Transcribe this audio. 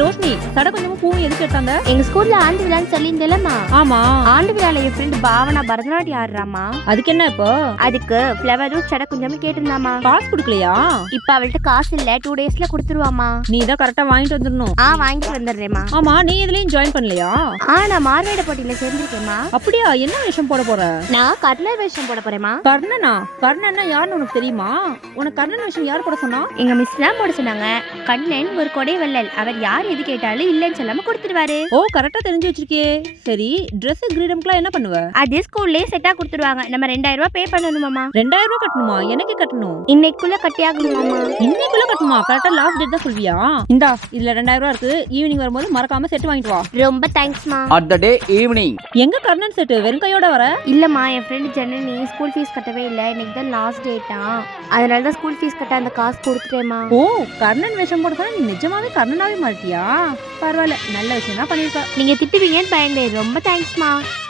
ரோஷினி, சட கொஞ்சமும் பூவும் எதுக்கு எடுத்தாங்க? எங்க ஸ்கூல்ல ஆண்டு விழான்னு சொல்லியிருந்தேலம்மா. ஆமா, ஆண்டு விழால என் ஃப்ரெண்ட் பாவனா பரதநாட்டியம் ஆடுறாமா. அதுக்கு என்ன இப்போ? அதுக்கு ஃப்ளவரும் சட கொஞ்சமும் கேட்டிருந்தாமா. காசு கொடுக்கலையா? இப்ப அவள்கிட்ட காசு இல்ல, 2 daysல கொடுத்துருவாமா. நீ தான் கரெக்டா வாங்கிட்டு வந்துடணும். வாங்கிட்டு வந்துடுறேம்மா. ஆமா, நீ இதுலயும் ஜாயின் பண்ணலையா? நான் மார்வேட போட்டியில சேர்ந்திருக்கேம்மா. அப்படியா? என்ன வேஷம் போட போற? நான் கர்ணர் வேஷம் போட போறேம்மா. கர்ணனா? கர்ணன்னா யாருன்னு உனக்கு தெரியுமா? உனக்கு கர்ணன் வேஷம் யார் போட சொன்னா? எங்க மிஸ் தான் போட சொன்னாங்க. கண்ணன் ஒரு கொடை வள்ளல், அவர் யார் எது கேட்டாலும் இல்லன்னு சொல்லாம கொடுத்துருவாரு. ஓ, கரெக்டா தெரிஞ்சு வச்சிருக்கே. சரி, Dress கிரீடம்க்குலாம் என்ன பண்ணுவ? அது ஸ்கூல்லே செட்டா கொடுத்துருவாங்க. நம்ம 2000 ரூபாய் பே பண்ணணுமாமா. 2000 ரூபாய் கட்டணுமா? எனக்கு கட்டணும். இன்னைக்குள்ள கட்டி ஆகணுமாமா. இன்னைக்குள்ள கட்டணுமா? கரெக்டா லாஸ்ட் டேட் தான் சொல்வியா? இந்தா, இதுல 2000 ரூபாய் இருக்கு. ஈவினிங் வரும்போது மறக்காம செட் வாங்கிட்டு வா. ரொம்ப தேங்க்ஸ்மா. At the day evening. எங்க கர்ணன் செட் வெறும் கையோட வர? இல்லம்மா, என் ஃப்ரெண்ட் ஜனனி ஸ்கூல் ஃபீஸ் கட்டவே இல்லை. இன்னைக்கு தான் லாஸ்ட் டேட்டா, அதனால தான் ஸ்கூல் ஃபீஸ் கட்ட அந்த காசு கொடுத்துட்டேம்மா. ஓ, கர்ணன் வேஷம் போட சொன்னா நீ நிஜமாவே கர்ணனாவே மாட்டியா? பரவாயில்ல, நல்ல விஷயம் தான் பண்ணிருக்க. நீங்க திட்டுவீங்கன்னு பயந்தேன். ரொம்ப தேங்க்ஸ்மா.